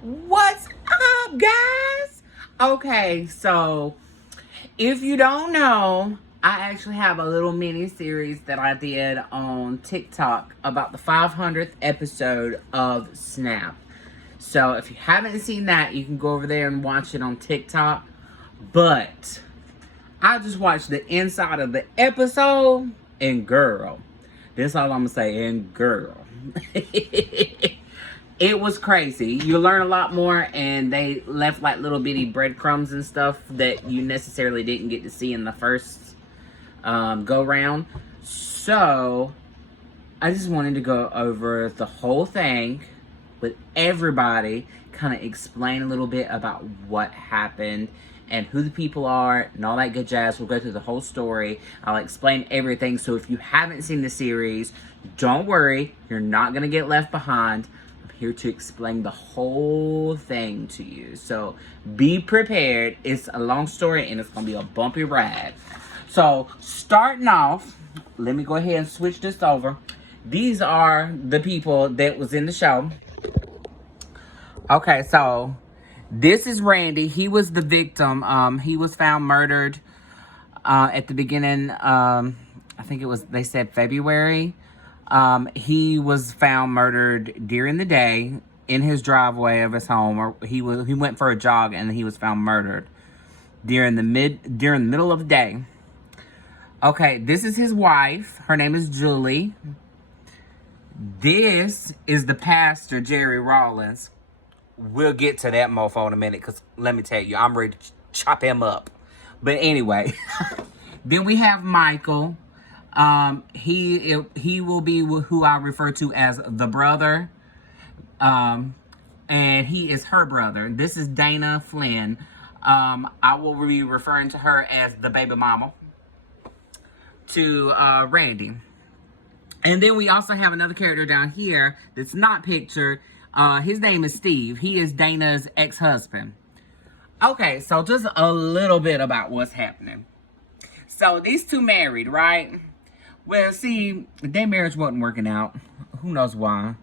What's up, guys? Okay, so if you don't know, I actually have a little mini series that I did on TikTok about the 500th episode of Snap. So if you haven't seen that, you can go over there and watch it on TikTok. But I just watched the inside of the episode, and girl, that's all I'm gonna say, and girl. It was crazy. You learn a lot more, and they left like little bitty breadcrumbs and stuff that you necessarily didn't get to see in the first go round. So I just wanted to go over the whole thing with everybody, kind of explain a little bit about what happened and who the people are and all that good jazz. We'll go through the whole story. I'll explain everything. So if you haven't seen the series, don't worry. You're not going to get left behind. I'm here to explain the whole thing to you. So be prepared. It's a long story and it's going to be a bumpy ride. So starting off, let me go ahead and switch this over. These are the people that was in the show. Okay, so this is Randy. He was the victim. He was found murdered at the beginning. I think it was, they said February. He was found murdered during the day in his driveway of his home. Or he went for a jog and he was found murdered during the middle of the day. Okay, this is his wife. Her name is Julie. This is the pastor, Jerry Rawlins. We'll get to that mofo in a minute, because let me tell you, I'm ready to chop him up. But anyway, then we have Michael. He will be who I refer to as the brother. And he is her brother. This is Dana Flynn. I will be referring to her as the baby mama to Randy. And then we also have another character down here that's not pictured. His name is Steve. He is Dana's ex-husband. Okay, so just a little bit about what's happening. So these two married, right? Well, see, their marriage wasn't working out. Who knows why?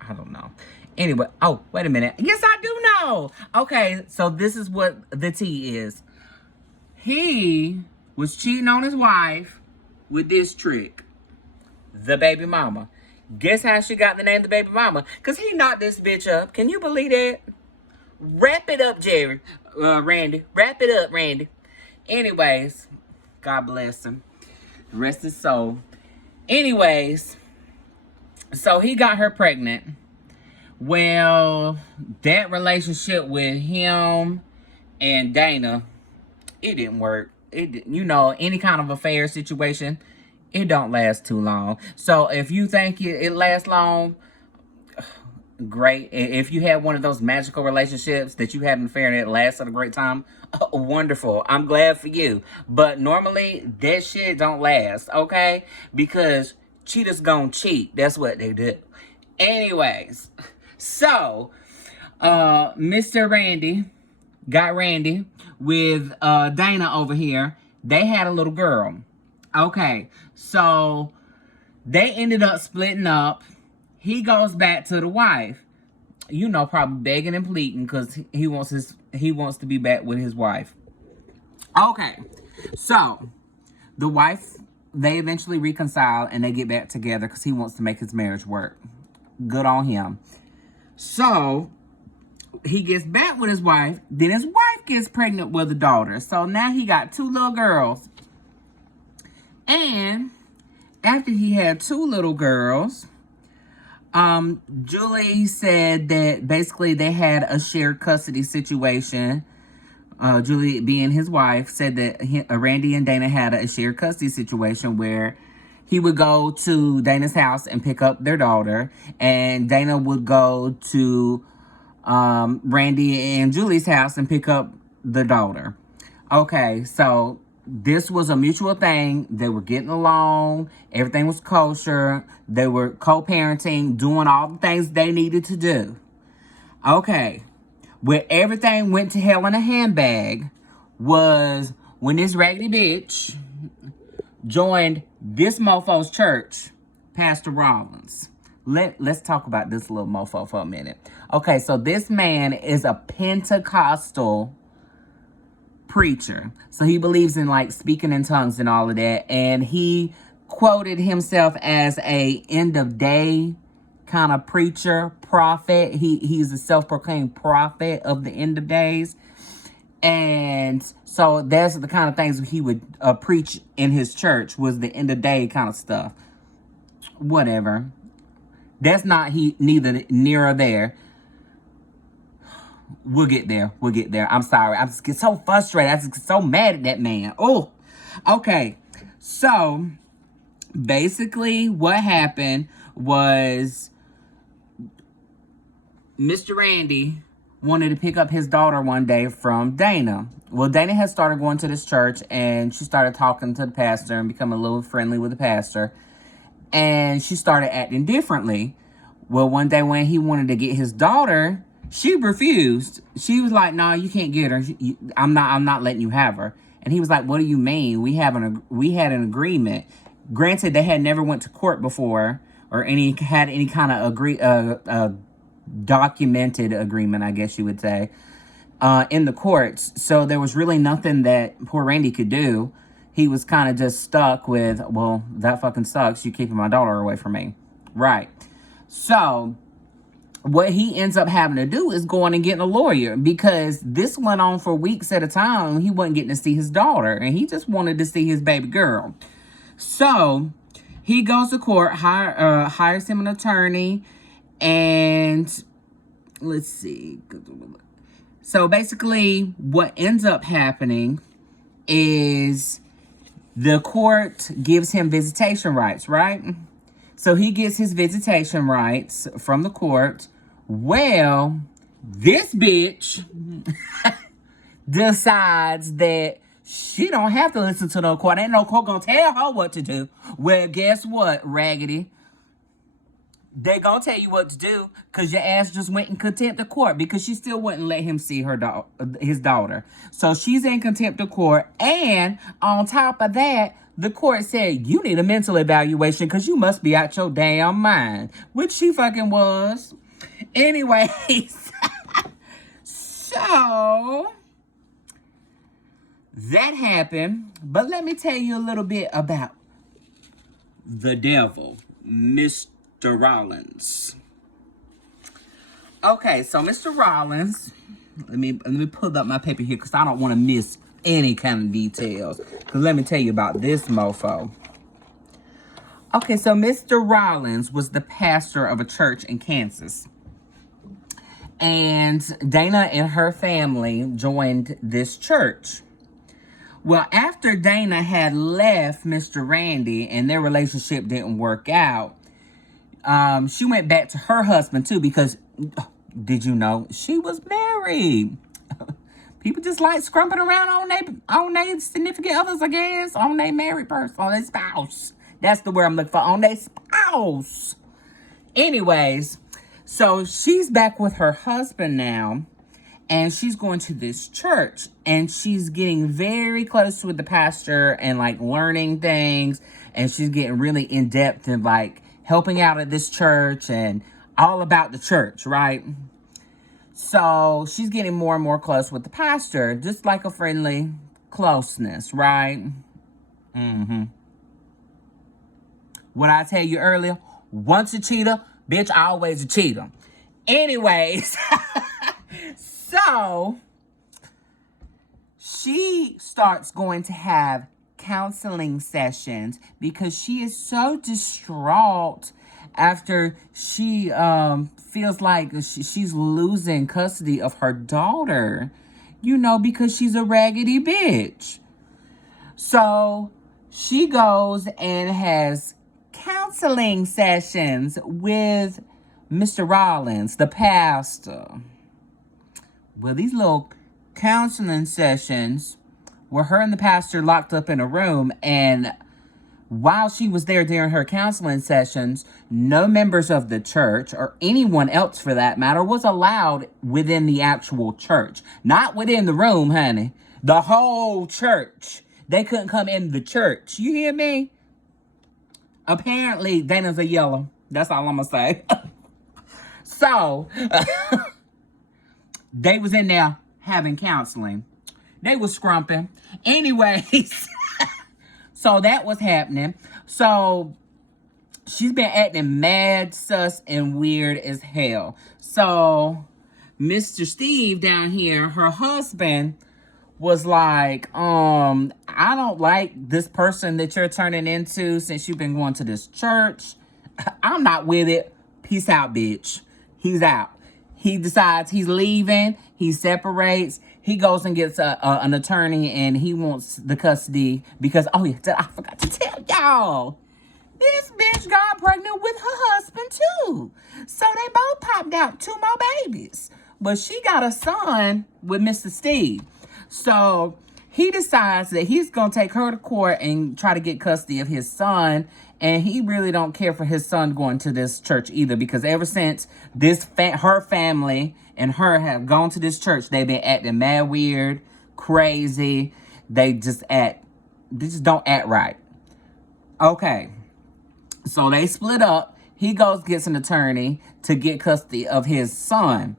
I don't know. Anyway, oh, wait a minute. Yes, I do know. Okay, so this is what the tea is. He was cheating on his wife with this trick. The baby mama. Guess how she got the name the baby mama? Because he knocked this bitch up. Can you believe that? Wrap it up, Jerry. Randy. Wrap it up, Randy. Anyways, God bless him. Rest his soul. Anyways, so he got her pregnant. Well, that relationship with him and Dana, it didn't work. Any kind of affair situation, it don't last too long. So if you think it lasts long, great. If you have one of those magical relationships that you had an affair and it lasted a great time, wonderful. I'm glad for you. But normally that shit don't last, okay? Because cheaters gonna cheat. That's what they do. Anyways, so Mr. Randy got Randy with Dana over here. They had a little girl. Okay, so they ended up splitting up. He goes back to the wife, probably begging and pleading because he wants to be back with his wife. Okay, so the wife, they eventually reconcile and they get back together because he wants to make his marriage work. Good on him. So he gets back with his wife. Then his wife gets pregnant with a daughter. So now he got two little girls. And after he had two little girls, Julie said that basically they had a shared custody situation. Julie, being his wife, said that Randy and Dana had a shared custody situation where he would go to Dana's house and pick up their daughter, and Dana would go to Randy and Julie's house and pick up the daughter. Okay, so this was a mutual thing. They were getting along. Everything was kosher. They were co-parenting, doing all the things they needed to do. Okay. Where everything went to hell in a handbag was when this raggedy bitch joined this mofo's church, Pastor Rollins. Let's talk about this little mofo for a minute. Okay, so this man is a Pentecostal preacher. So he believes in like speaking in tongues and all of that. And he quoted himself as a end of day kind of preacher, prophet. He's a self-proclaimed prophet of the end of days. And so that's the kind of things he would preach in his church, was the end of day kind of stuff. Whatever. That's not neither near or there. We'll get there. We'll get there. I'm sorry. I just get so frustrated. I just get so mad at that man. Oh, okay. So basically what happened was Mr. Randy wanted to pick up his daughter one day from Dana. Well, Dana had started going to this church, and she started talking to the pastor and becoming a little friendly with the pastor. And she started acting differently. Well, one day when he wanted to get his daughter, she refused. She was like, "No, you can't get her. I'm not letting you have her." And he was like, "What do you mean? We had an agreement." Granted, they had never went to court before or had any kind of documented agreement, I guess you would say, in the courts. So there was really nothing that poor Randy could do. He was kind of just stuck with, well, that fucking sucks. You keeping my daughter away from me. Right. So what he ends up having to do is going and getting a lawyer, because this went on for weeks at a time. He wasn't getting to see his daughter, and he just wanted to see his baby girl. So he goes to court, hires him an attorney, and let's see. So basically what ends up happening is the court gives him visitation rights, right? So he gets his visitation rights from the court. Well, this bitch decides that she don't have to listen to no court. Ain't no court gonna tell her what to do. Well, guess what, Raggedy? They gonna tell you what to do, because your ass just went in contempt of court, because she still wouldn't let him see his daughter. So she's in contempt of court. And on top of that, the court said, you need a mental evaluation because you must be out your damn mind. Which she fucking was. Anyways. So that happened. But let me tell you a little bit about the devil, Mr. Rollins. Okay, so Mr. Rollins, let me pull up my paper here because I don't want to miss any kind of details. Because let me tell you about this mofo. Okay, so Mr. Rollins was the pastor of a church in Kansas. And Dana and her family joined this church. Well, after Dana had left Mr. Randy and their relationship didn't work out, she went back to her husband too, because did you know she was married? People just like scrumping around on their significant others, I guess, on their married person, on their spouse. That's the word I'm looking for, on their spouse. Anyways, so she's back with her husband now, and she's going to this church, and she's getting very close with the pastor and like learning things, and she's getting really in depth and like helping out at this church and all about the church, right? So she's getting more and more close with the pastor, just like a friendly closeness, right? What I tell you earlier, once a cheater, bitch, always a cheater. Anyways, so she starts going to have counseling sessions because she is so distraught after she feels like she's losing custody of her daughter, because she's a raggedy bitch. So she goes and has counseling sessions with Mr. Rollins, the pastor. Well, these little counseling sessions were her and the pastor locked up in a room, and while she was there during her counseling sessions, no members of the church, or anyone else for that matter, was allowed within the actual church. Not within the room, honey. The whole church. They couldn't come in the church. You hear me? Apparently, Dana's a yeller. That's all I'm gonna say. So they was in there having counseling. They was scrumping. Anyways, so that was happening. So she's been acting mad, sus, and weird as hell. So Mr. Steve down here, her husband, was like, I don't like this person that you're turning into since you've been going to this church. I'm not with it. Peace out, bitch. He's out. He decides he's leaving. He separates. He goes and gets an attorney, and he wants the custody because, oh yeah, I forgot to tell y'all. This bitch got pregnant with her husband too. So they both popped out 2 more babies. But she got a son with Mr. Steve. So he decides that he's going to take her to court and try to get custody of his son. And he really don't care for his son going to this church either, because ever since her family and her have gone to this church, they've been acting mad weird, crazy. They just don't act right. Okay. So they split up. He goes, gets an attorney to get custody of his son.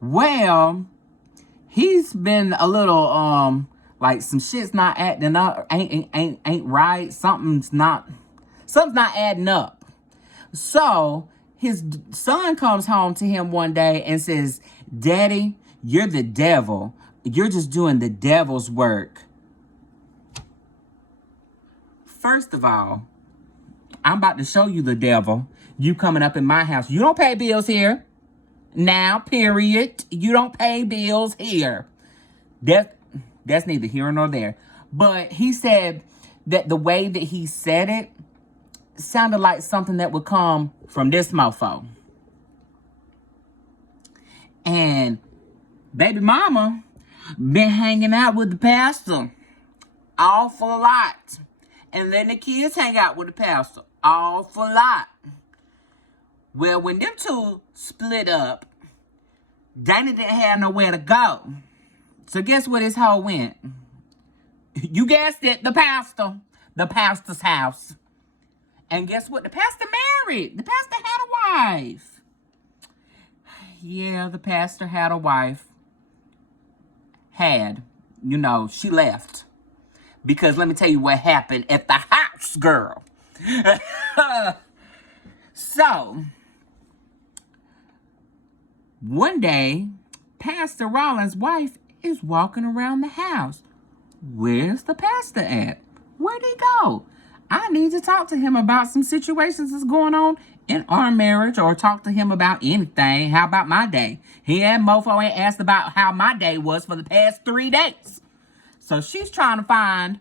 Well, he's been a little like some shit's not acting up, ain't right. Something's not adding up. So his son comes home to him one day and says, "Daddy, you're the devil. You're just doing the devil's work." First of all, I'm about to show you the devil. You coming up in my house. You don't pay bills here. Now, period. You don't pay bills here. That's neither here nor there. But he said that the way that he said it sounded like something that would come from this mofo. And baby mama been hanging out with the pastor awful lot. And then the kids hang out with the pastor awful lot. Well, when them two split up, Dana didn't have nowhere to go. So guess where this hoe went? You guessed it, the pastor's house. And guess what? The pastor married. The pastor had a wife. Yeah, the pastor had a wife. She left. Because let me tell you what happened at the house, girl. So, one day, Pastor Rollins' wife is walking around the house. Where's the pastor at? Where'd he go? I need to talk to him about some situations that's going on in our marriage, or talk to him about anything. How about my day? He and mofo ain't asked about how my day was for the past 3 days. So she's trying to find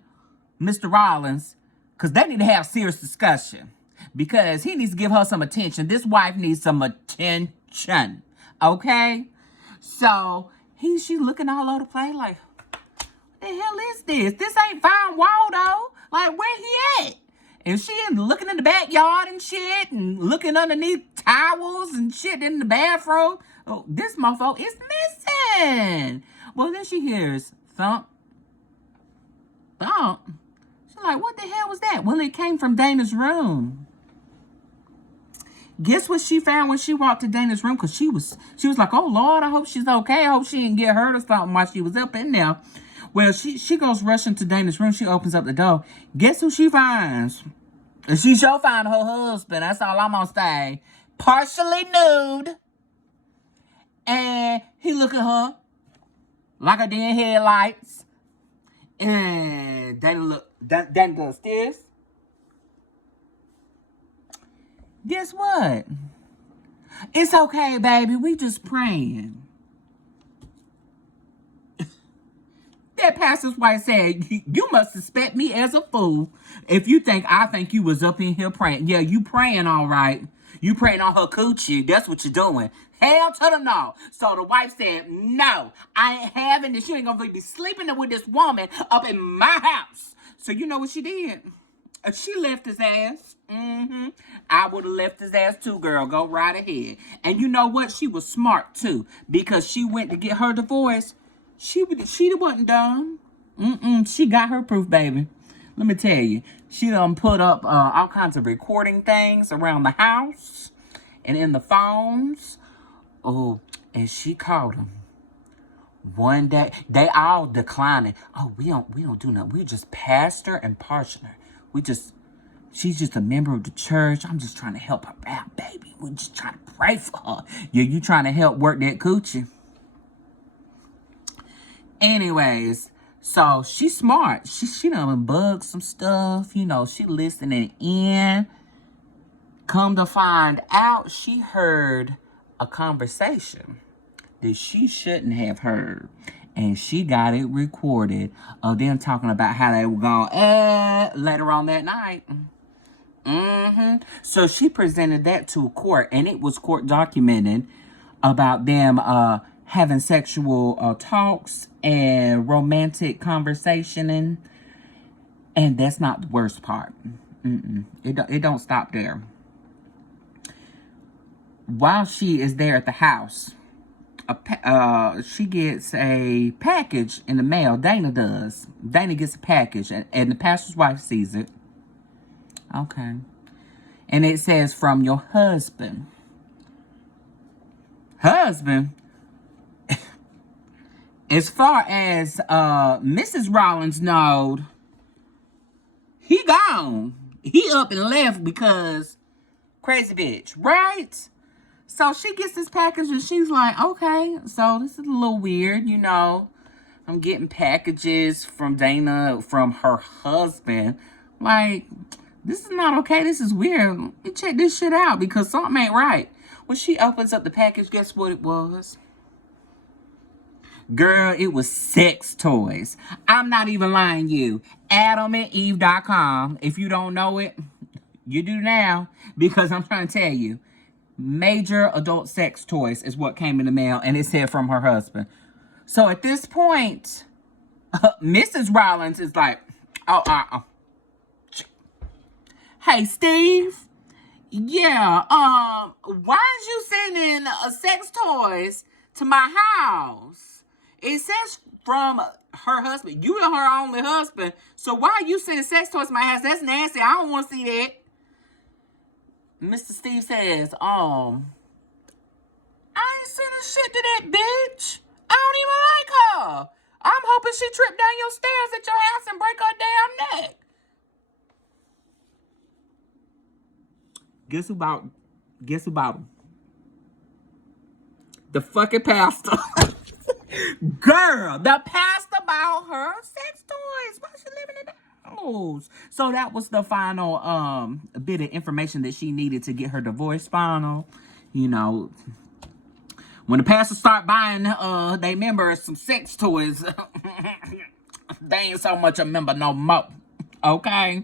Mr. Rollins, because they need to have serious discussion, because he needs to give her some attention. This wife needs some attention. Okay? So she's looking all over the place like, what the hell is this? This ain't fine Waldo. Like, where he at? And she looking in the backyard and shit, and looking underneath towels and shit in the bathroom. Oh, this mofo is missing. Well, then she hears thump. Thump. She's like, what the hell was that? Well, it came from Dana's room. Guess what she found when she walked to Dana's room? Because she was like, oh, Lord, I hope she's okay. I hope she didn't get hurt or something while she was up in there. Well, she goes rushing to Dana's room. She opens up the door. Guess who she finds? She sure find her husband. That's all I'm going to say. Partially nude. And he look at her like a deer in headlights. And Dana does this. Guess what? It's okay, baby. We just praying. That pastor's wife said, you must suspect me as a fool if you think I think you was up in here praying. Yeah, you praying all right. You praying on her coochie. That's what you're doing. Hell to the no. So the wife said, no, I ain't having this. You ain't going to be sleeping with this woman up in my house. So you know what she did? She left his ass. I would have left his ass too, girl. Go right ahead. And you know what? She was smart too, because she went to get her divorce. She wasn't dumb. She got her proof, baby. Let me tell you, she done put up all kinds of recording things around the house and in the phones. Oh, and she called them. One day, they all declining. Oh, we don't do nothing. We just pastor and parishioner. She's just a member of the church. I'm just trying to help her out, baby. We're just trying to pray for her. Yeah, you trying to help work that coochie. Anyways, so she's smart. She done bugged some stuff. You know, she listening in. Come to find out, she heard a conversation that she shouldn't have heard. And she got it recorded of them talking about how they were going later on that night. So she presented that to court, and it was court documented about them having sexual talks and romantic conversation, and that's not the worst part. It don't stop there. While she is there at the house, she gets a package in the mail. Dana does. Dana gets a package, and the pastor's wife sees it. Okay. And it says, from your husband. Husband? As far as Mrs. Rollins knowed, he gone. He up and left because crazy bitch, right? So she gets this package and she's like, okay, so this is a little weird, you know. I'm getting packages from Dana, from her husband. Like, this is not okay. This is weird. Let me check this shit out because something ain't right. When she opens up the package, guess what it was? Girl, it was sex toys. I'm not even lying you. AdamandEve.com. If you don't know it, you do now. Because I'm trying to tell you. Major adult sex toys is what came in the mail. And it said from her husband. So at this point, Mrs. Rollins is like, hey, Steve. Yeah, why is you sending sex toys to my house? It says from her husband. You are her only husband. So why are you sending sex toys to my house? That's nasty. I don't want to see that. Mr. Steve says, I ain't sending shit to that bitch. I don't even like her. I'm hoping she tripped down your stairs at your house and break her damn neck. Guess who bought him? The fucking pastor. Girl, the pastor bought her sex toys. Why she living in the house? So that was the final bit of information that she needed to get her divorce final. You know, when the pastor start buying they members some sex toys, they ain't so much a member no more. Okay?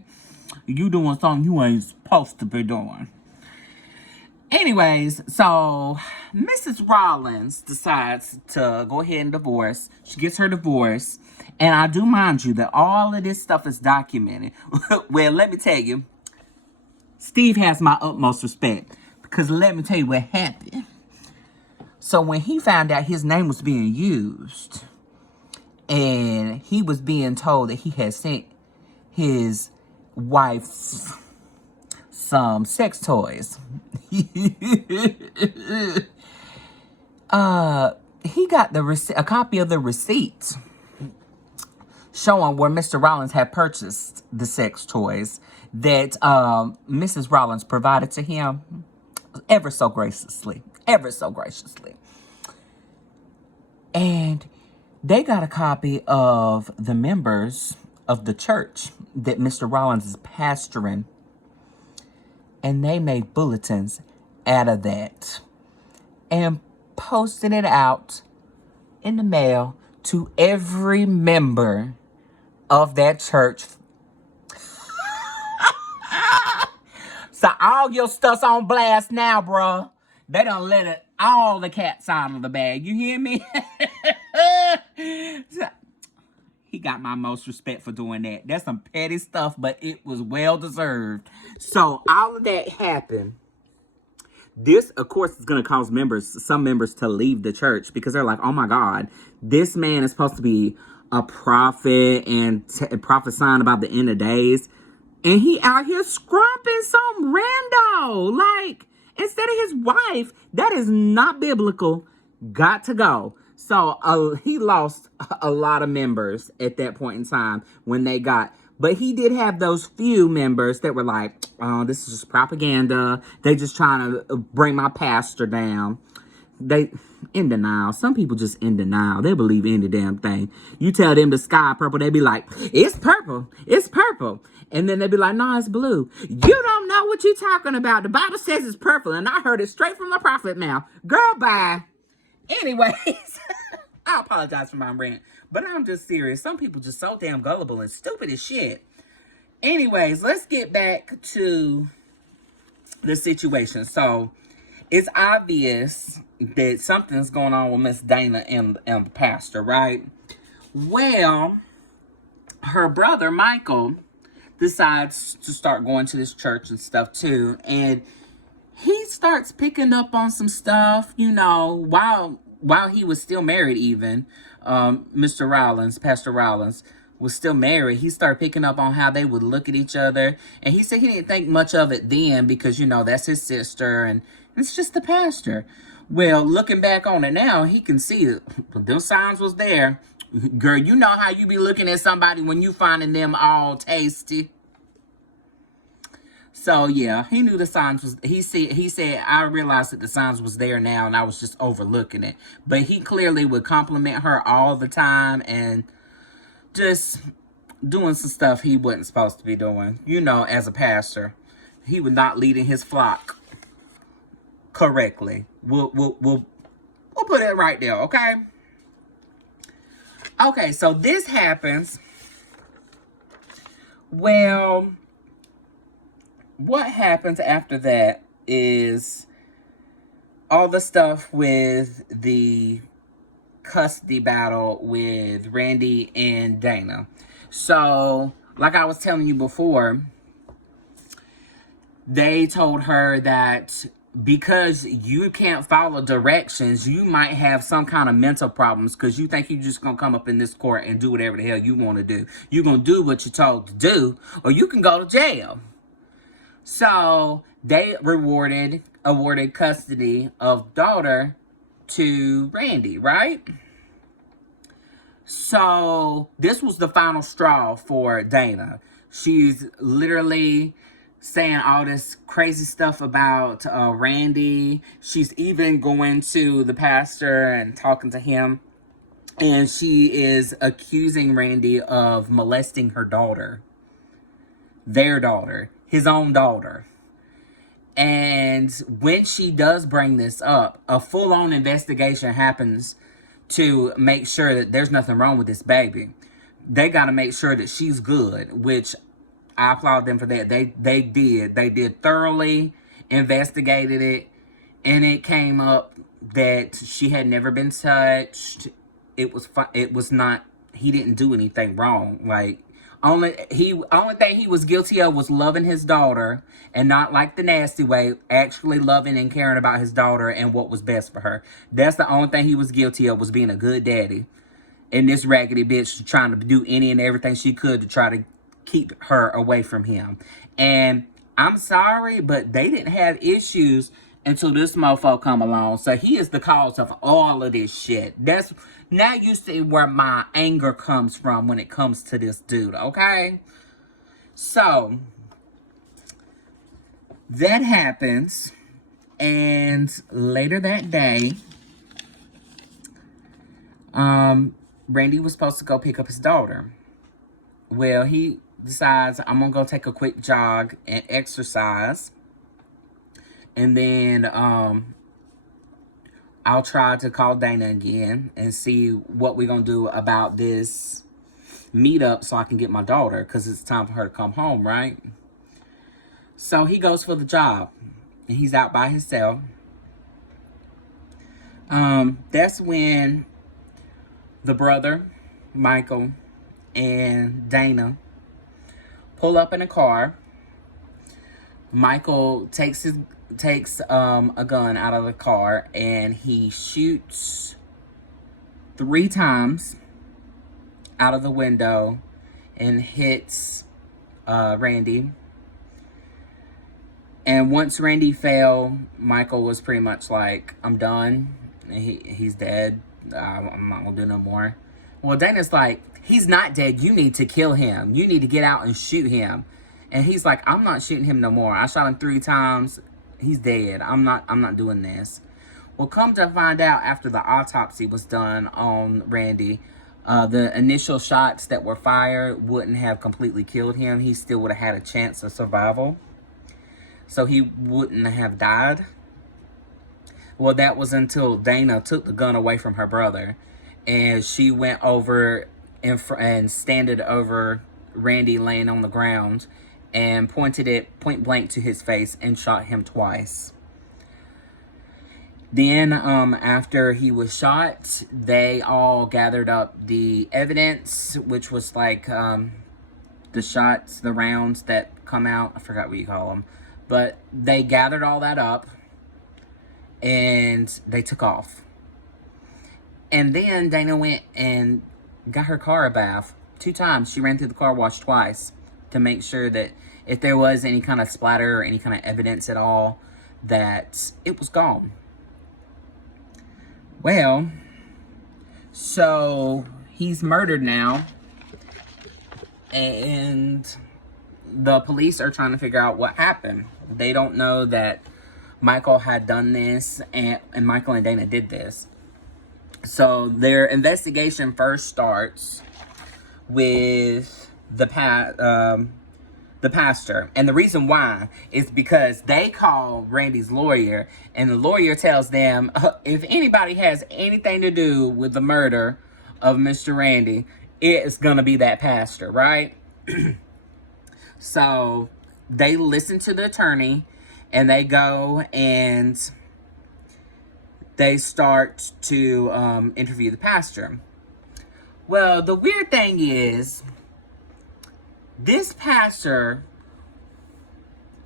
You doing something you ain't supposed to be doing. Anyways, so Mrs. Rollins decides to go ahead and divorce. She gets her divorce. And I do mind you that all of this stuff is documented. Well, let me tell you, Steve has my utmost respect. Because let me tell you what happened. So when he found out his name was being used, and he was being told that he had sent his wife some sex toys, he got a copy of the receipt showing where Mr. Rollins had purchased the sex toys that Mrs. Rollins provided to him ever so graciously. And they got a copy of the members of the church that Mr. Rollins is pastoring. And they made bulletins out of that and posted it out in the mail to every member of that church. So all your stuff's on blast now, bruh. They done let it all the cats out of the bag. You hear me? He got my most respect for doing that. That's some petty stuff, but it was well deserved. So all of that happened. This, of course, is going to cause some members to leave the church because they're like, oh my God, this man is supposed to be a prophet and prophesying about the end of days. And he out here scrumping some rando. Like, instead of his wife. That is not biblical. Got to go. So he lost a lot of members at that point in time when they got. But he did have those few members that were like, oh, this is just propaganda. They just trying to bring my pastor down. They in denial. Some people just in denial. They believe any damn thing. You tell them the sky purple, they be like, it's purple. It's purple. And then they be like, no, it's blue. You don't know what you're talking about. The Bible says it's purple, and I heard it straight from the prophet mouth. Girl, bye. Anyways, I apologize for my rant, but I'm just serious. Some people just so damn gullible and stupid as shit. Anyways, let's get back to the situation. So, it's obvious that something's going on with Miss Dana and the pastor, right? Well, her brother, Michael, decides to start going to this church and stuff too. And he starts picking up on some stuff, you know, while he was still married even. Mr. Rollins, Pastor Rollins, was still married. He started picking up on how they would look at each other. And he said he didn't think much of it then because, you know, that's his sister and it's just the pastor. Well, looking back on it now, he can see that those signs was there. Girl, you know how you be looking at somebody when you finding them all tasty. So yeah, he knew the signs was. He said I realized that the signs was there now, and I was just overlooking it. But he clearly would compliment her all the time and just doing some stuff he wasn't supposed to be doing. You know, as a pastor, he was not leading his flock correctly. We'll put it right there, okay? Okay, so this happens. Well, what happens after that is all the stuff with the custody battle with Randy and Dana. So, like I was telling you before, they told her that because you can't follow directions, you might have some kind of mental problems because you think you're just going to come up in this court and do whatever the hell you want to do. You're going to do what you're told to do, or you can go to jail. So they awarded custody of daughter to Randy, right? So this was the final straw for Dana. She's literally saying all this crazy stuff about Randy. She's even going to the pastor and talking to him. And she is accusing Randy of molesting her daughter. Their daughter. His own daughter. And when she does bring this up, a full-on investigation happens to make sure that there's nothing wrong with this baby. They got to make sure that she's good, which I applaud them for that. They did thoroughly investigated it, and it came up that she had never been touched. It was not. He didn't do anything wrong. Like only thing he was guilty of was loving his daughter, and not like the nasty way. Actually loving and caring about his daughter and what was best for her. That's the only thing he was guilty of, was being a good daddy. And this raggedy bitch trying to do any and everything she could to try to keep her away from him. And I'm sorry, but they didn't have issues until this mofo come along. So he is the cause of all of this shit. That's now you see where my anger comes from when it comes to this dude, okay? So that happens, and later that day, Randy was supposed to go pick up his daughter. Well, he decides, I'm gonna go take a quick jog and exercise, and then I'll try to call Dana again and see what we're gonna do about this meetup so I can get my daughter, because it's time for her to come home, right? So he goes for the job, and he's out by himself. That's when the brother, Michael, and Dana pull up in a car. Michael takes a gun out of the car, and he shoots 3 times out of the window and hits Randy. And once Randy fell, Michael was pretty much like, I'm done. He's dead. I'm not going to do no more. Well, Dana's like, he's not dead. You need to kill him. You need to get out and shoot him. And he's like, I'm not shooting him no more. I shot him 3 times. He's dead. I'm not doing this. Well, come to find out, after the autopsy was done on Randy, the initial shots that were fired wouldn't have completely killed him. He still would have had a chance of survival. So he wouldn't have died. Well, that was until Dana took the gun away from her brother. And she went over and standed over Randy laying on the ground and pointed it point blank to his face and shot him twice. Then, after he was shot, they all gathered up the evidence, which was like the shots, the rounds that come out. I forgot what you call them. But they gathered all that up and they took off. And then Dana went and got her car a bath 2 times. She ran through the car wash twice to make sure that if there was any kind of splatter or any kind of evidence at all, that it was gone. Well, so he's murdered now. And the police are trying to figure out what happened. They don't know that Michael had done this and Michael and Dana did this. So their investigation first starts with the pastor. And the reason why is because they call Randy's lawyer, and the lawyer tells them, if anybody has anything to do with the murder of Mr. Randy, it's going to be that pastor, right? So they listen to the attorney, and they go and they start to interview the pastor. Well, the weird thing is, this pastor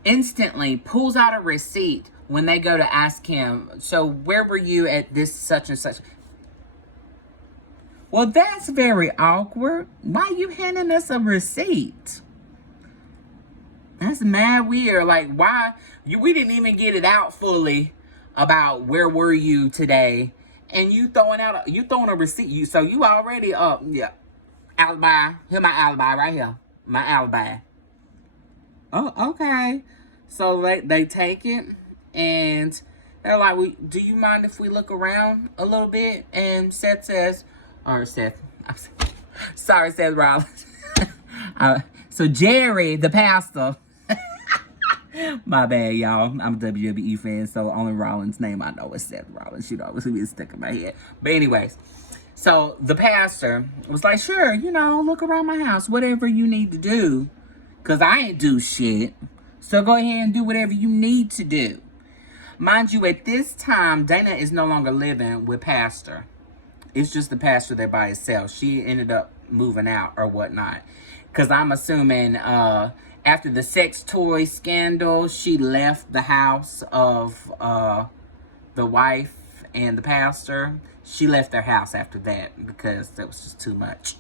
instantly pulls out a receipt when they go to ask him, so where were you at this such and such? Well, that's very awkward. Why are you handing us a receipt? That's mad weird. Like, why? We didn't even get it out fully about where were you today. And you throwing a receipt. So you already yeah. Alibi. Here's my alibi right here. My alibi. Oh, okay. So they take it and they're like, do you mind if we look around a little bit? And Seth Rollins. So Jerry, the pastor. My bad, y'all. I'm a WWE fan, so only Rollins' name I know is Seth Rollins. You know, it was stuck in my head. But anyways, so the pastor was like, sure, look around my house, whatever you need to do, because I ain't do shit. So go ahead and do whatever you need to do. Mind you, at this time, Dana is no longer living with Pastor. It's just the pastor there by itself. She ended up moving out or whatnot. Because I'm assuming after the sex toy scandal, she left the house of the wife and the pastor. She left their house after that because that was just too much.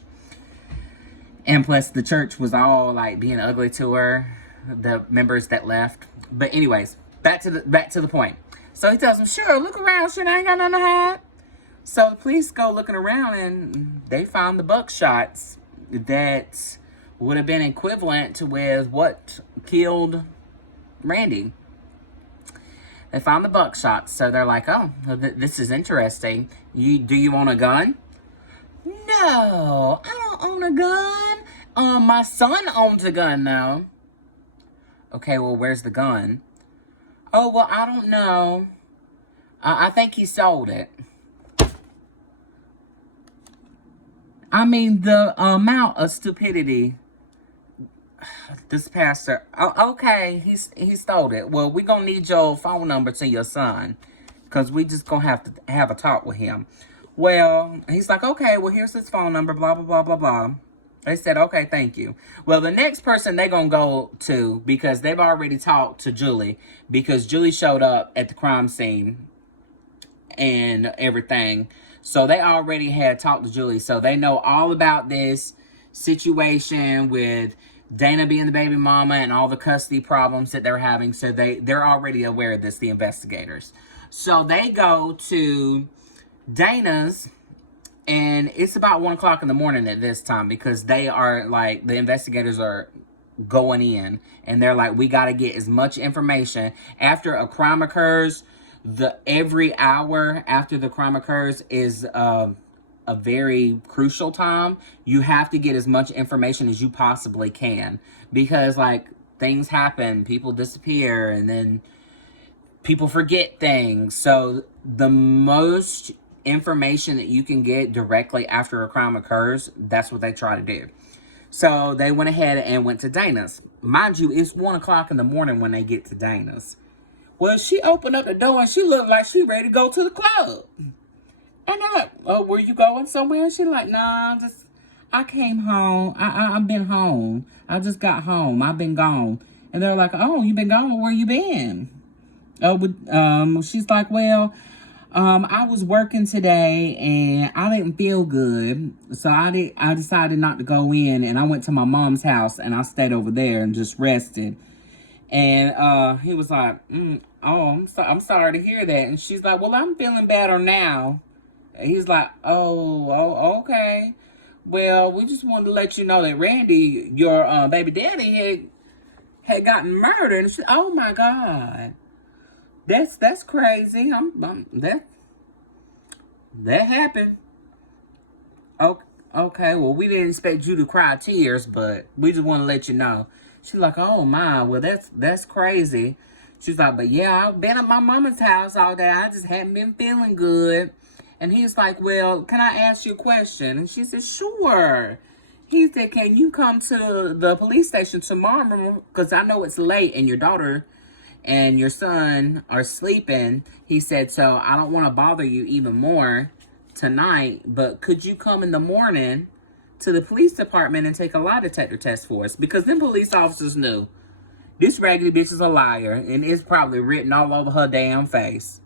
And plus, the church was all like being ugly to her, the members that left. But anyways, back to the point. So he tells them, sure, look around, shit, I ain't got nothing to hide. So the police go looking around and they found the buckshots that would have been equivalent to with what killed Randy. They found the buckshots, so they're like, oh, this is interesting. Do you own a gun? No, I don't own a gun. My son owns a gun now. Okay, well, where's the gun? Oh, well, I don't know. I think he sold it. I mean, the amount of stupidity. This pastor, okay, he stole it. Well, we're going to need your phone number to your son, because we just going to have to have a talk with him. Well, he's like, okay, well, here's his phone number, blah, blah, blah, blah, blah. They said, okay, thank you. Well, the next person they're going to go to, because they've already talked to Julie, because Julie showed up at the crime scene and everything. So they already had talked to Julie. So they know all about this situation with Dana being the baby mama and all the custody problems that they're having. So they're already aware of this, the investigators. So they go to Dana's, and it's about 1 o'clock in the morning at this time, because they are like, the investigators are going in, and they're like, we got to get as much information after a crime occurs. Every hour after the crime occurs is a very crucial time. You have to get as much information as you possibly can, because like, things happen, people disappear, and then people forget things. So the most information that you can get directly after a crime occurs, that's what they try to do. So they went ahead and went to Dana's. Mind you, it's 1 o'clock in the morning when they get to Dana's. Well, she opened up the door and she looked like she ready to go to the club. And they're like, oh, were you going somewhere? And she's like, nah, I came home. I've been home. I just got home. I've been gone. And they're like, oh, you been gone? Where you been? She's like, well, I was working today and I didn't feel good. So I decided not to go in, and I went to my mom's house and I stayed over there and just rested. And he was like, I'm sorry to hear that. And she's like, well, I'm feeling better now. And he's like, okay. Well, we just wanted to let you know that Randy, your baby daddy, had gotten murdered. And she, oh my God, that's crazy. That happened. Okay, well, we didn't expect you to cry tears, but we just want to let you know. She's like, oh my, well, that's crazy. She's like, but yeah, I've been at my mama's house all day. I just haven't been feeling good. And he's like, well, can I ask you a question? And she said, sure. He said, can you come to the police station tomorrow? Because I know it's late and your daughter and your son are sleeping. He said, so I don't want to bother you even more tonight, but could you come in the morning to the police department and take a lie detector test for us? Because them police officers knew this raggedy bitch is a liar, and it's probably written all over her damn face.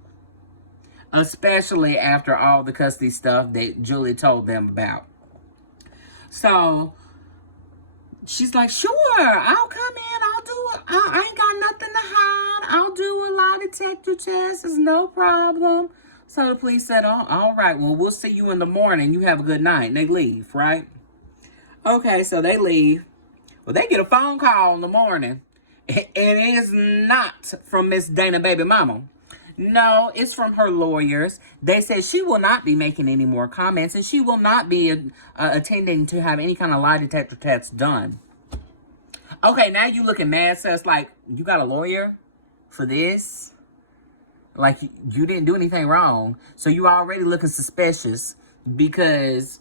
Especially after all the custody stuff that Julie told them about. So she's like, sure, I'll come in. I'll do it. I ain't got nothing to hide. I'll do a lie detector test. It's no problem. So the police said, oh, all right, well, we'll see you in the morning. You have a good night. And they leave, right? Okay, so they leave. Well, they get a phone call in the morning. And it is not from Miss Dana baby mama. No, it's from her lawyers. They said she will not be making any more comments, and she will not be attending to have any kind of lie detector tests done. Okay, now you looking mad, sus. Like, you got a lawyer for this? Like, you didn't do anything wrong. So you already looking suspicious because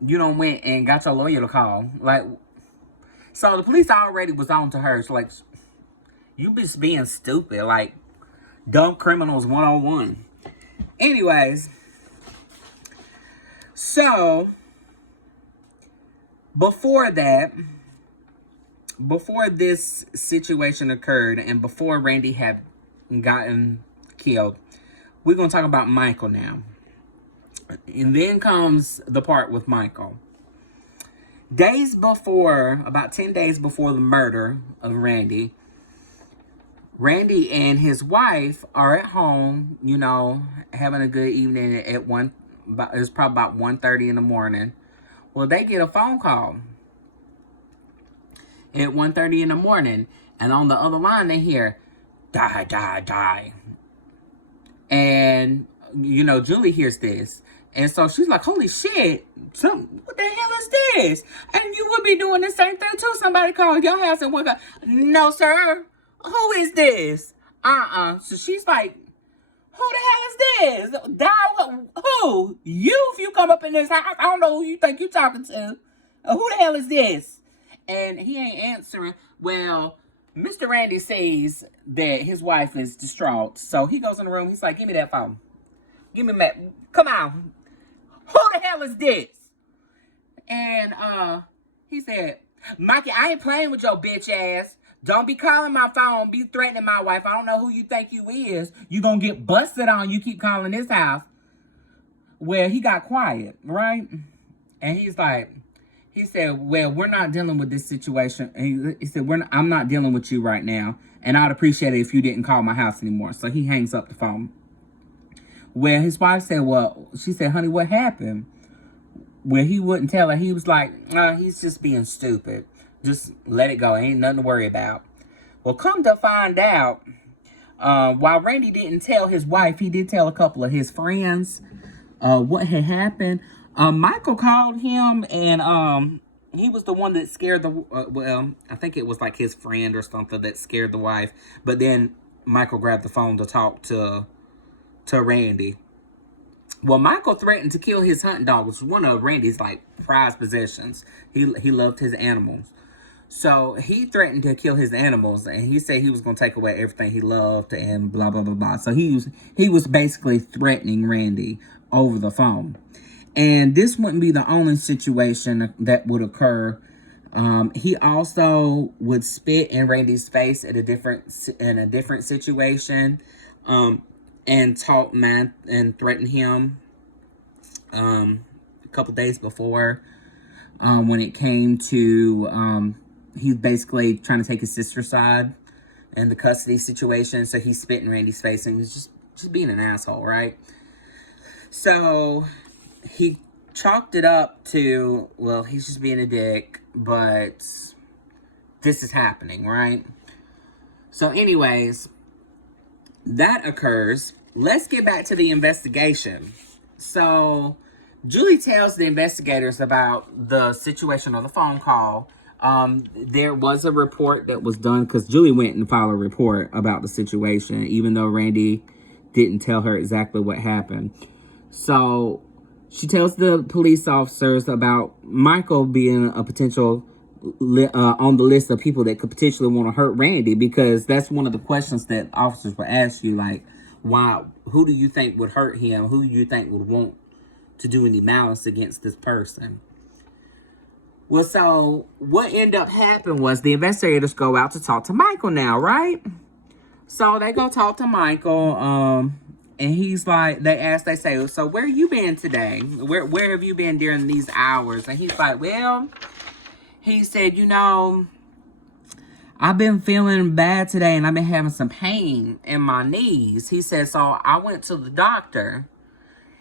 you don't went and got your lawyer to call. Like, so the police already was on to her. It's like, you just being stupid. Like, dumb criminals 101. Anyways, so before this situation occurred and before Randy had gotten killed, we're going to talk about Michael now. And then comes the part with Michael. Days before, about 10 days before the murder of Randy and his wife are at home, you know, having a good evening at it's probably about 1:30 in the morning. Well, they get a phone call at 1:30 in the morning, and on the other line they hear, die, die, die. And, you know, Julie hears this. And so she's like, holy shit, what the hell is this? And you would be doing the same thing too. Somebody called your house and went, no, sir. Who is this? So she's like, who the hell is this? Who? You, if you come up in this house, I don't know who you think you're talking to. Who the hell is this? And he ain't answering. Well, Mr. Randy sees that his wife is distraught. So he goes in the room. He's like, give me that phone. Give me that. Come on. Who the hell is this? And he said, Mikey, I ain't playing with your bitch ass. Don't be calling my phone, be threatening my wife. I don't know who you think you is. You gonna get busted on. You keep calling this house. Well, he got quiet, right? And he's like, he said, well, we're not dealing with this situation. And he said, I'm not dealing with you right now. And I'd appreciate it if you didn't call my house anymore. So he hangs up the phone. Well, his wife said, well, she said, honey, what happened? Well, he wouldn't tell her. He was like, he's just being stupid. Just let it go. Ain't nothing to worry about. Well, come to find out, while Randy didn't tell his wife, he did tell a couple of his friends what had happened. Michael called him, and he was the one that scared the, well, I think it was like his friend or something that scared the wife. But then Michael grabbed the phone to talk to Randy. Well, Michael threatened to kill his hunting dog, which was one of Randy's like prized possessions. He loved his animals. So he threatened to kill his animals, and he said he was going to take away everything he loved and blah, blah, blah, blah. So he was basically threatening Randy over the phone. And this wouldn't be the only situation that would occur. He also would spit in Randy's face in a different situation, and taunt Matt and threatened him a couple days before, when it came to he's basically trying to take his sister's side in the custody situation. So he spit in Randy's face and was just being an asshole, right? So he chalked it up to, well, he's just being a dick, but this is happening, right? So anyways, that occurs. Let's get back to the investigation. So Julie tells the investigators about the situation on the phone call. There was a report that was done because Julie went and filed a report about the situation, even though Randy didn't tell her exactly what happened. So she tells the police officers about Michael being a potential on the list of people that could potentially want to hurt Randy, because that's one of the questions that officers will ask you, like, why? Who do you think would hurt him? Who do you think would want to do any malice against this person? Well, so what ended up happening was the investigators go out to talk to Michael now, right? So they go talk to Michael, and he's like, they say, so where you been today? Where have you been during these hours? And he's like, well, he said, I've been feeling bad today, and I've been having some pain in my knees. He said, so I went to the doctor.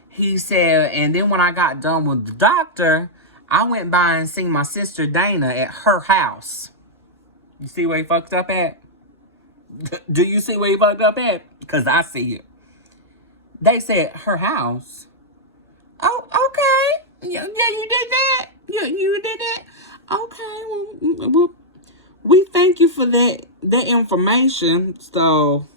He said, and then when I got done with the doctor, I went by and seen my sister Dana at her house. You see where he fucked up at? Do you see where he fucked up at? Because I see it. They said, her house? Oh, okay. Yeah, you did that? You did that? Okay, well, we thank you for that information. So,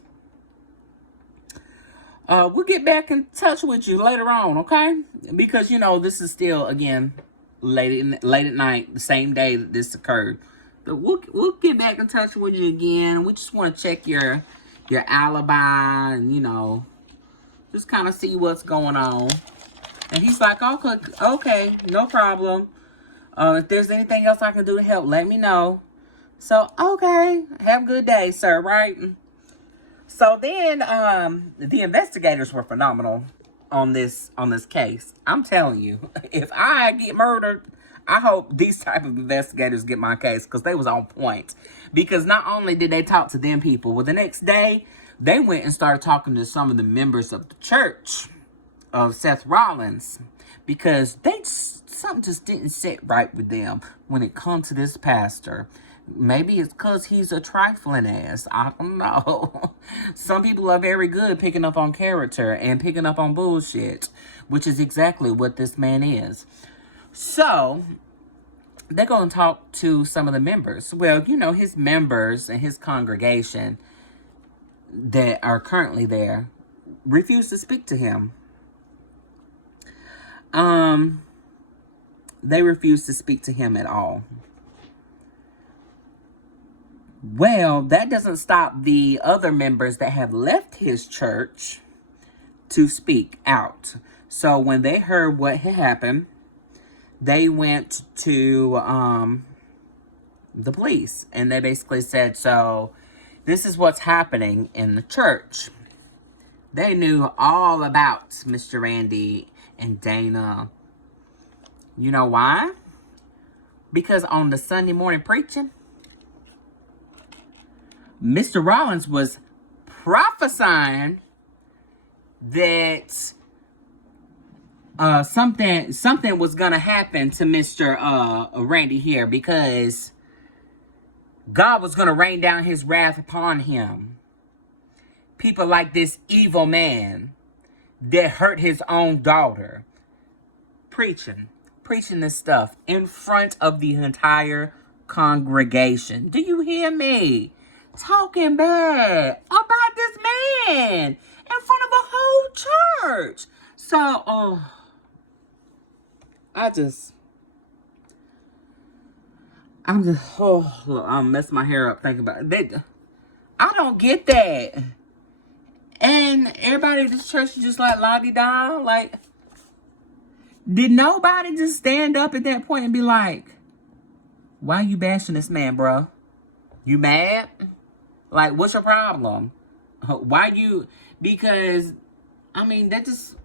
we'll get back in touch with you later on, okay? Because, this is still, again, late at night, the same day that this occurred. But we'll get back in touch with you again. We just want to check your alibi and, just kind of see what's going on. And he's like, okay, no problem. If there's anything else I can do to help, let me know. So, okay, have a good day, sir, right? So then, the investigators were phenomenal on this case. I'm telling you, if I get murdered, I hope these type of investigators get my case, because they was on point. Because not only did they talk to them people, well, the next day, they went and started talking to some of the members of the church of Seth Rollins, because something just didn't sit right with them when it comes to this pastor. Maybe it's because he's a trifling ass. I don't know. Some people are very good picking up on character and picking up on bullshit, which is exactly what this man is. So, they're going to talk to some of the members. Well, his members and his congregation that are currently there refuse to speak to him. They refuse to speak to him at all. Well, that doesn't stop the other members that have left his church to speak out. So when they heard what had happened, they went to the police, and they basically said, so this is what's happening in the church. They knew all about Mr. Randy and Dana. You know why? Because on the Sunday morning preaching, Mr. Rollins was prophesying that something was gonna happen to Mr. Randy here, because God was gonna rain down his wrath upon him. People like this evil man that hurt his own daughter, preaching this stuff in front of the entire congregation. Do you hear me? Talking bad about this man in front of a whole church. So, I'm messing my hair up thinking about it. I don't get that. And everybody at this church is just like la-di-da. Like, did nobody just stand up at that point and be like, why are you bashing this man, bro? You mad? Like, what's your problem? Why you? Because, I mean, this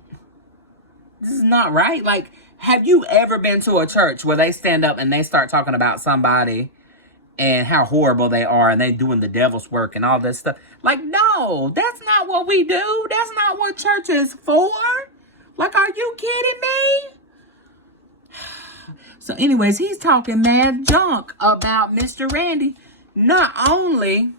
is not right. Like, have you ever been to a church where they stand up and they start talking about somebody and how horrible they are and they doing the devil's work and all this stuff? Like, no, that's not what we do. That's not what church is for. Like, are you kidding me? So anyways, he's talking mad junk about Mr. Randy, not only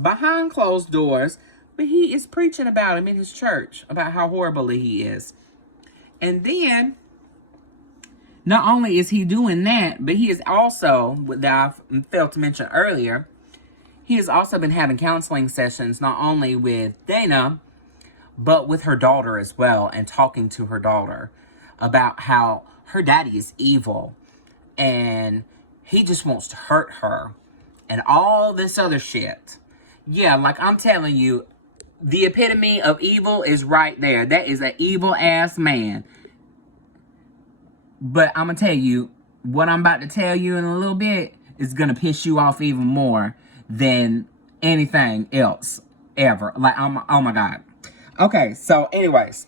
behind closed doors, but he is preaching about him in his church, about how horrible he is. And then, not only is he doing that, but he is also, that I failed to mention earlier, he has also been having counseling sessions, not only with Dana, but with her daughter as well, and talking to her daughter about how her daddy is evil and he just wants to hurt her and all this other shit. Yeah, like I'm telling you, the epitome of evil is right there. That is an evil ass man. But I'm going to tell you, what I'm about to tell you in a little bit is going to piss you off even more than anything else ever. Like, oh my God. Okay, so anyways.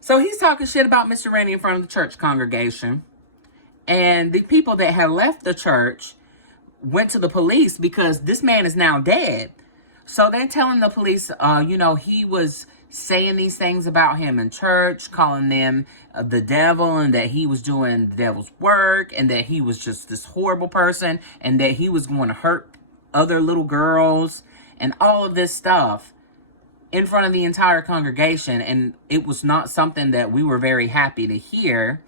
So he's talking shit about Mr. Randy in front of the church congregation. And the people that had left the church went to the police because this man is now dead. So they're telling the police, he was saying these things about him in church, calling them the devil, and that he was doing the devil's work, and that he was just this horrible person, and that he was going to hurt other little girls, and all of this stuff in front of the entire congregation. And it was not something that we were very happy to hear.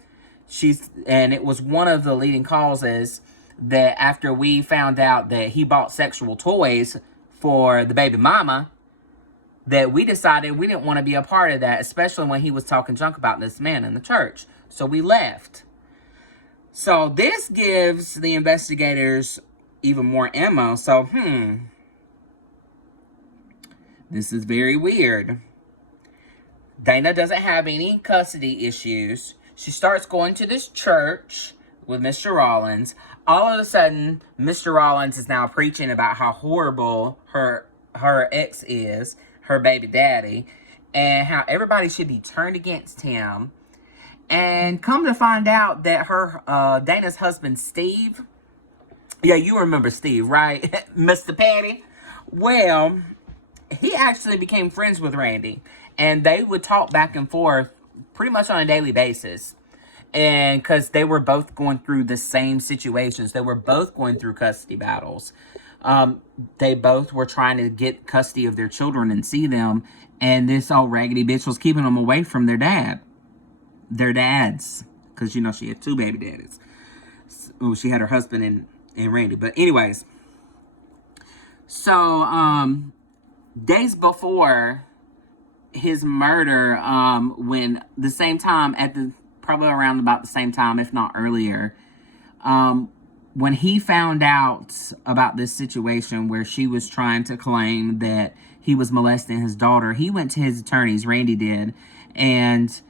And it was one of the leading causes that after we found out that he bought sexual toys for the baby mama, that we decided we didn't want to be a part of that, especially when he was talking junk about this man in the church. So we left. So this gives the investigators even more ammo. So, this is very weird. Dana doesn't have any custody issues. She starts going to this church with Mr. Rollins. All of a sudden, Mr. Rollins is now preaching about how horrible her ex is, her baby daddy, and how everybody should be turned against him. And come to find out that Dana's husband, Steve, yeah, you remember Steve, right? Mr. Patty? Well, he actually became friends with Randy, and they would talk back and forth pretty much on a daily basis. And because they were both going through the same situations, they were both going through custody battles. They both were trying to get custody of their children and see them, and this old raggedy bitch was keeping them away from their dads, because she had two baby daddies. So, she had her husband and Randy. But anyways, so days before his murder, when the same time probably around about the same time, if not earlier, when he found out about this situation where she was trying to claim that he was molesting his daughter, he went to his attorneys, Randy did, and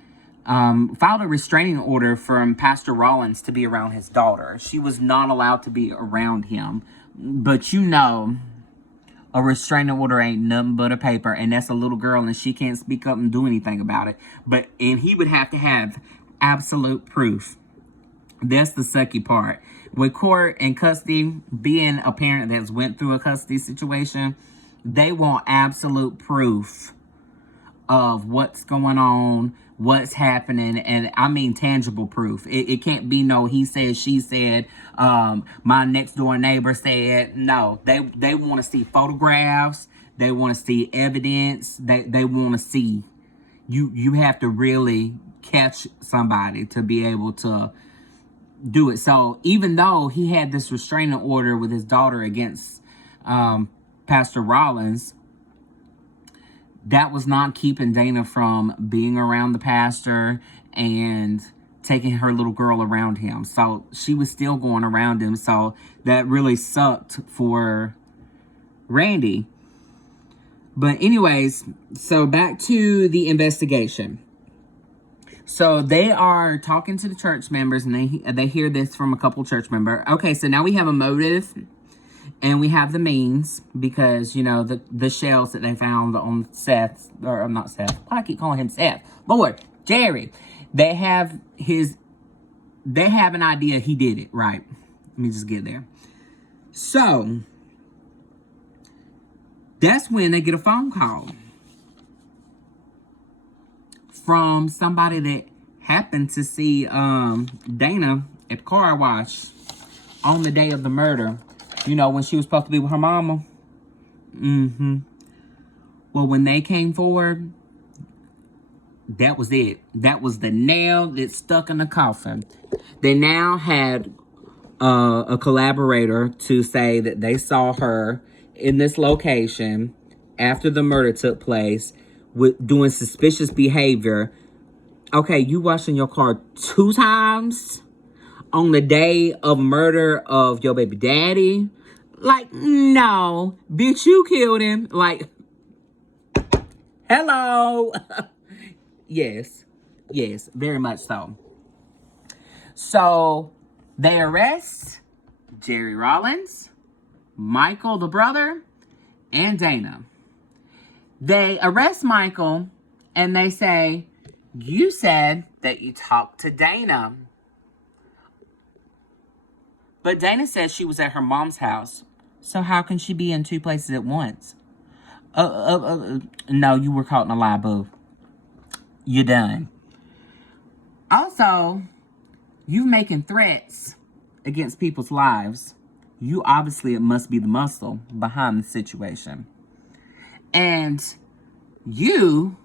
filed a restraining order from Pastor Rollins to be around his daughter. She was not allowed to be around him. But A restraining order ain't nothing but a paper, and that's a little girl, and she can't speak up and do anything about it. And he would have to have absolute proof. That's the sucky part. With court and custody, being a parent that's went through a custody situation, they want absolute proof of what's going on, what's happening, and I mean tangible proof. It can't be no he said, she said, my next door neighbor said. No, they want to see photographs. They want to see evidence. They want to see. You have to really catch somebody to be able to do it. So even though he had this restraining order with his daughter against Pastor Rollins, that was not keeping Dana from being around the pastor and taking her little girl around him. So she was still going around him. So that really sucked for Randy. But anyways, so back to the investigation. So they are talking to the church members, and they hear this from a couple church members. Okay, so now we have a motive. And we have the means, because, you know, the shells that they found on Seth, or not Seth, why I keep calling him Seth? Lord, Jerry. They have an idea he did it, right? Let me just get there. So, that's when they get a phone call from somebody that happened to see Dana at the car wash on the day of the murder. You know, when she was supposed to be with her mama. Well, when they came forward, that was it. That was the nail that stuck in the coffin. They now had a collaborator to say that they saw her in this location after the murder took place with doing suspicious behavior. Okay, you washing your car 2 times on the day of murder of your baby daddy? Like, no. Bitch, you killed him. Like, hello. Yes. Yes, very much so. So, they arrest Jerry Rollins, Michael, the brother, and Dana. They arrest Michael, and they say, you said that you talked to Dana. But Dana said she was at her mom's house. So how can she be in 2 places at once? No, you were caught in a lie, boo. You're done. Also, you making threats against people's lives. You obviously, it must be the muscle behind the situation. And you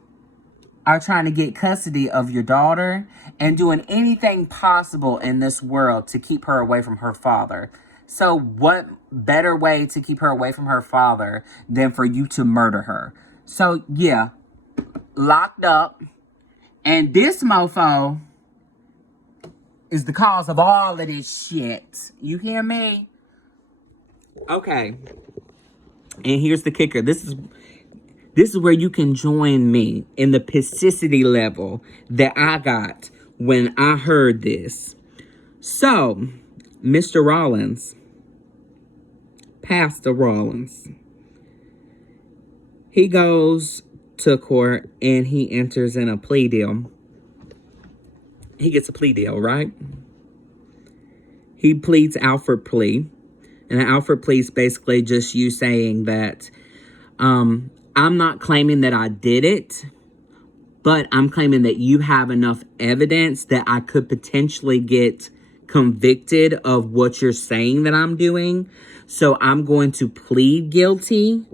are trying to get custody of your daughter and doing anything possible in this world to keep her away from her father. So what better way to keep her away from her father than for you to murder her? So yeah, locked up. And this mofo is the cause of all of this shit. You hear me? Okay. And here's the kicker. This is where you can join me in the piscicity level that I got when I heard this. So, Mr. Rollins, Pastor Rollins, he goes to court and he enters in a plea deal. He gets a plea deal, right? He pleads Alford plea. And an Alford plea is basically just you saying that I'm not claiming that I did it, but I'm claiming that you have enough evidence that I could potentially get convicted of what you're saying that I'm doing. So I'm going to plead guilty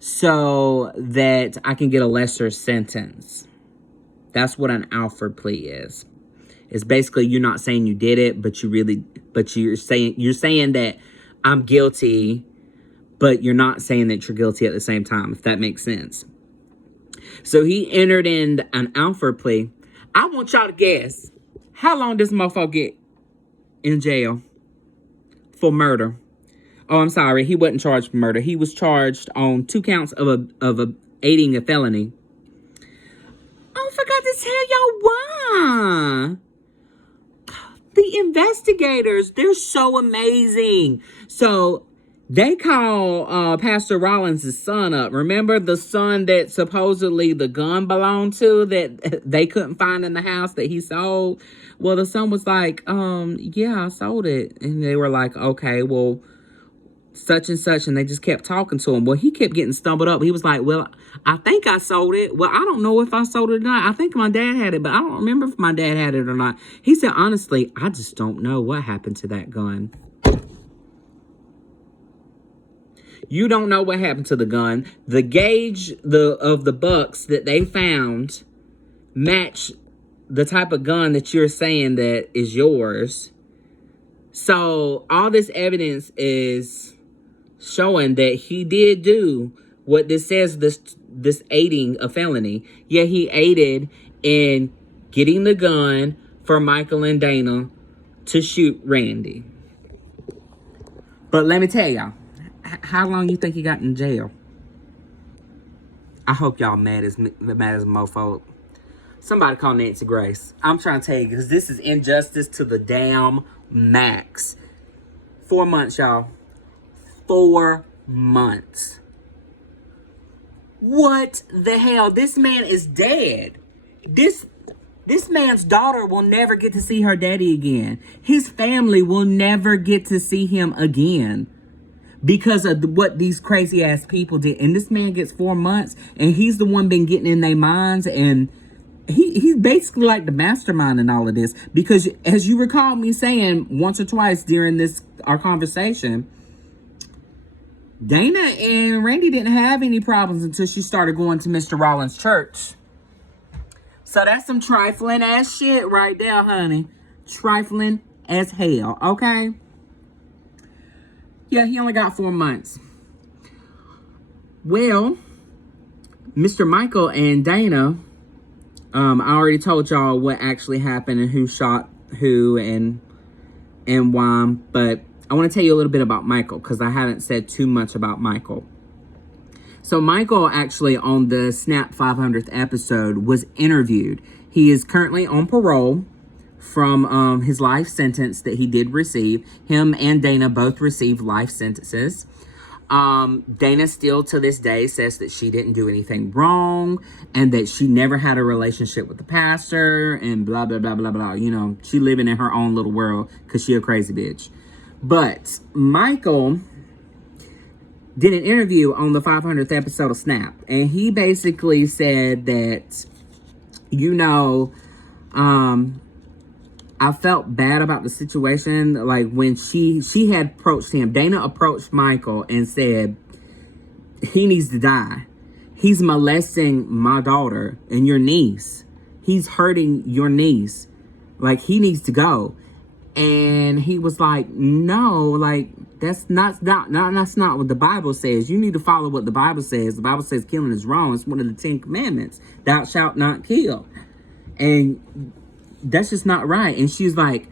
so that I can get a lesser sentence. That's what an Alford plea is. It's basically you're not saying you did it, but you're saying that I'm guilty, but you're not saying that you're guilty at the same time, if that makes sense. So he entered in an Alford plea. I want y'all to guess, how long does mofo get in jail for murder? Oh, I'm sorry. He wasn't charged for murder. He was charged on 2 counts of aiding a felony. I forgot to tell y'all why. The investigators, they're so amazing. So They call Pastor Rollins' son up. Remember the son that supposedly the gun belonged to that they couldn't find in the house that he sold? Well, the son was like, yeah, I sold it. And they were like, okay, well, such and such. And they just kept talking to him. Well, he kept getting stumbled up. He was like, well, I think I sold it. Well, I don't know if I sold it or not. I think my dad had it, but I don't remember if my dad had it or not. He said, honestly, I just don't know what happened to that gun. You don't know what happened to the gun. The gauge of the bucks that they found match the type of gun that you're saying that is yours. So all this evidence is showing that he did do what this says, this aiding a felony. Yeah, he aided in getting the gun for Michael and Dana to shoot Randy. But let me tell y'all, how long you think he got in jail? I hope y'all mad as mofo. Somebody call Nancy Grace. I'm trying to tell you, because this is injustice to the damn max. 4 months, y'all. 4 months. What the hell? This man is dead. This man's daughter will never get to see her daddy again. His family will never get to see him again because of what these crazy ass people did. And this man gets 4 months, and he's the one been getting in their minds, and he's basically like the mastermind in all of this. Because as you recall me saying once or twice during our conversation, Dana and Randy didn't have any problems until she started going to Mr. Rollins' church. So that's some trifling ass shit right there, honey. Trifling as hell, okay? Yeah, he only got 4 months. Well, Mr. Michael and Dana, I already told y'all what actually happened and who shot who and why. But I want to tell you a little bit about Michael, because I haven't said too much about Michael. So Michael actually on the Snap 500th episode was interviewed. He is currently on parole from his life sentence that he did receive. Him and Dana both received life sentences. Dana still to this day says that she didn't do anything wrong and that she never had a relationship with the pastor and blah, blah, blah, blah, blah. You know, she living in her own little world because she a crazy bitch. But Michael did an interview on the 500th episode of Snap, and he basically said that, you know, I felt bad about the situation. Like when she had approached him, Dana approached Michael and said, he needs to die. He's molesting my daughter and your niece. He's hurting your niece. Like, he needs to go. And he was like, no, like, that's not what the Bible says. You need to follow what the Bible says. The Bible says killing is wrong. It's one of the 10 commandments. Thou shalt not kill. And that's just not right. And she's like,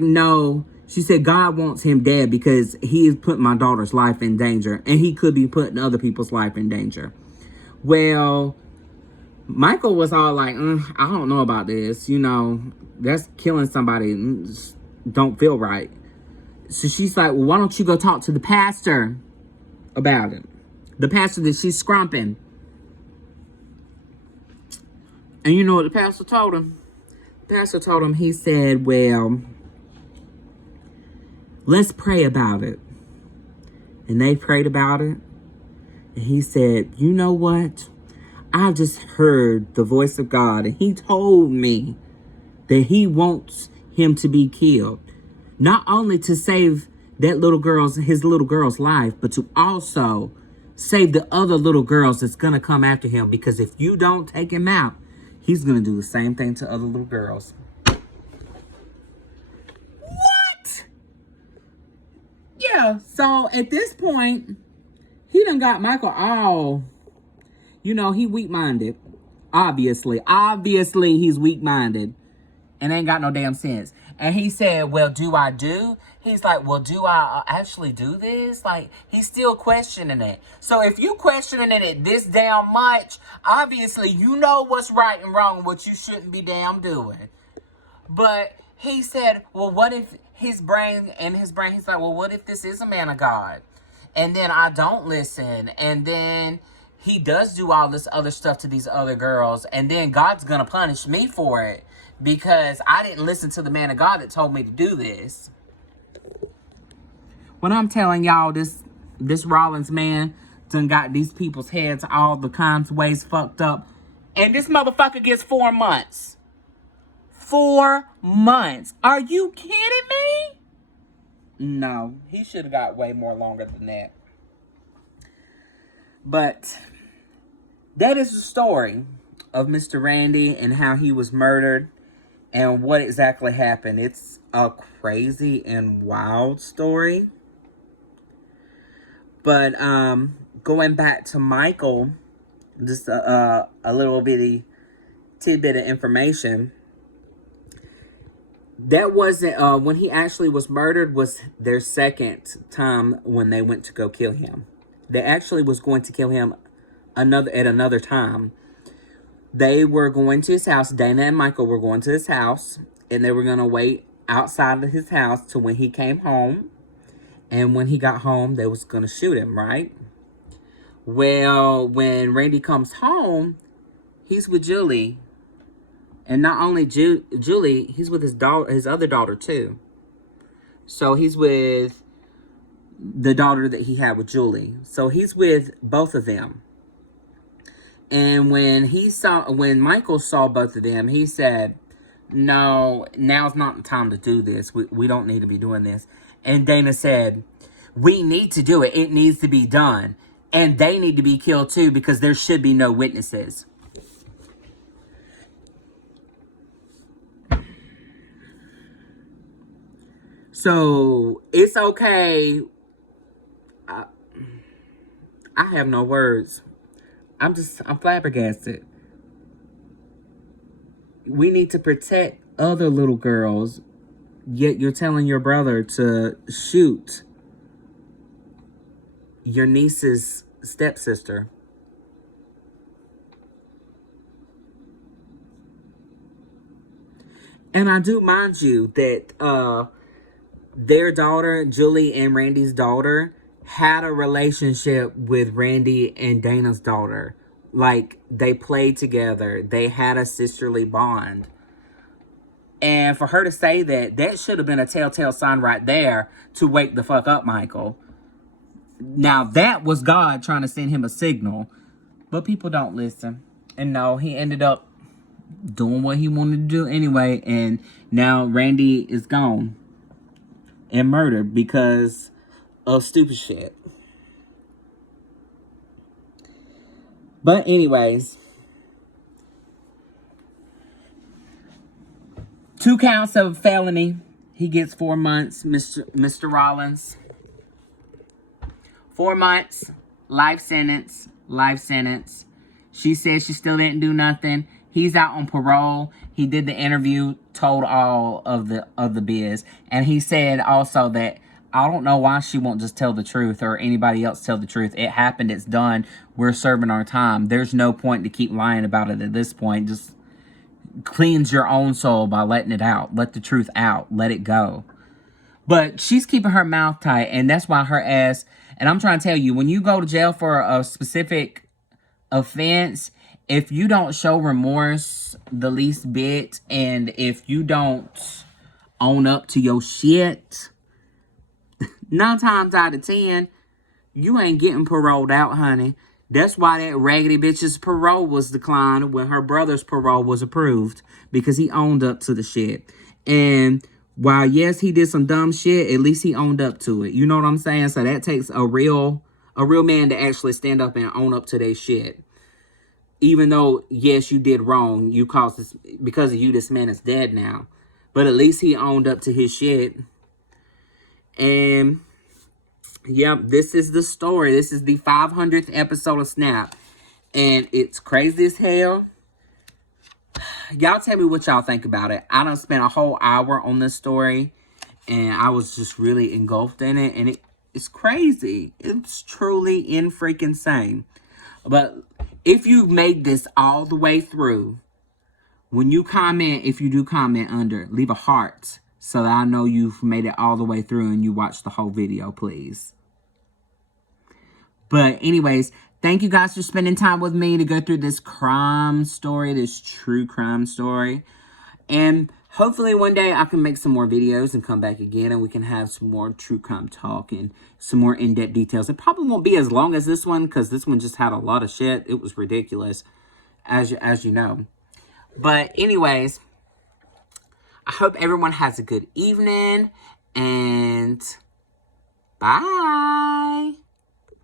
no. She said God wants him dead because he is putting my daughter's life in danger. And he could be putting other people's life in danger. Well, Michael was all like, I don't know about this. You know, that's killing somebody. Don't feel right. So she's like, well, why don't you go talk to the pastor about it? The pastor that she's scrumping. And you know what the pastor told him? The pastor told him, he said, well, let's pray about it. And they prayed about it. And he said, you know what? I just heard the voice of God, and he told me that he wants him to be killed. Not only to save his little girl's life, but to also save the other little girls that's going to come after him. Because if you don't take him out, he's going to do the same thing to other little girls. What? Yeah, so at this point, he done got Michael all, you know, he weak-minded. Obviously he's weak-minded and ain't got no damn sense. And he said, well, do I do? He's like, well, do I actually do this? Like, he's still questioning it. So if you questioning it this damn much, obviously you know what's right and wrong, what you shouldn't be damn doing. But he said, well, what if he's like, well, what if this is a man of God? And then I don't listen. And then he does do all this other stuff to these other girls. And then God's going to punish me for it because I didn't listen to the man of God that told me to do this. When I'm telling y'all, this Rollins man done got these people's heads all the kinds of ways fucked up. And this motherfucker gets 4 months. 4 months. Are you kidding me? No, he should have got way more longer than that. But that is the story of Mr. Randy and how he was murdered and what exactly happened. It's a crazy and wild story. But going back to Michael, just a little bitty tidbit of information. That wasn't, when he actually was murdered, was their second time when they went to go kill him. They actually was going to kill him at another time. They were going to his house. Dana and Michael were going to his house, and they were going to wait outside of his house till when he came home. And when he got home, they was going to shoot him, right? Well, when Randy comes home, he's with Julie. And not only Julie, he's with his other daughter too. So he's with the daughter that he had with Julie. So he's with both of them. And when Michael saw both of them, he said, "No, now's not the time to do this. We don't need to be doing this." And Dana said, "We need to do it. It needs to be done. And they need to be killed too because there should be no witnesses." So, it's okay. I have no words. I'm flabbergasted. We need to protect other little girls, yet you're telling your brother to shoot your niece's stepsister. And I do mind you that their daughter, Julie and Randy's daughter, had a relationship with Randy and Dana's daughter. Like, they played together. They had a sisterly bond. And for her to say that should have been a telltale sign right there to wake the fuck up, Michael. Now, that was God trying to send him a signal. But people don't listen. And no, he ended up doing what he wanted to do anyway. And now Randy is gone and murdered because of stupid shit. But anyways, 2 counts of felony. He gets 4 months, Mr. Rollins. 4 months, life sentence. She said she still didn't do nothing. He's out on parole. He did the interview, told all of the biz. And he said also that, I don't know why she won't just tell the truth or anybody else tell the truth. It happened. It's done. We're serving our time. There's no point to keep lying about it at this point. Just cleanse your own soul by letting it out. Let the truth out. Let it go. But she's keeping her mouth tight. And that's why her ass... And I'm trying to tell you, when you go to jail for a specific offense, if you don't show remorse the least bit, and if you don't own up to your shit, 9 times out of 10, you ain't getting paroled out, honey. That's why that raggedy bitch's parole was declined when her brother's parole was approved, because he owned up to the shit. And while, yes, he did some dumb shit, at least he owned up to it. You know what I'm saying? So that takes a real man to actually stand up and own up to their shit. Even though, yes, you did wrong. You caused this, because of you, this man is dead now. But at least he owned up to his shit. And, yep, this is the story. This is the 500th episode of Snap. And it's crazy as hell. Y'all tell me what y'all think about it. I done spent a whole hour on this story, and I was just really engulfed in it, and it's crazy. It's truly in-freaking-sane. But if you made this all the way through, when you comment, if you do comment under, leave a heart so that I know you've made it all the way through and you watched the whole video, please. But anyways, thank you guys for spending time with me to go through this crime story, this true crime story. And hopefully one day I can make some more videos and come back again and we can have some more true crime talk and some more in-depth details. It probably won't be as long as this one because this one just had a lot of shit. It was ridiculous, as you know. But anyways, I hope everyone has a good evening and bye.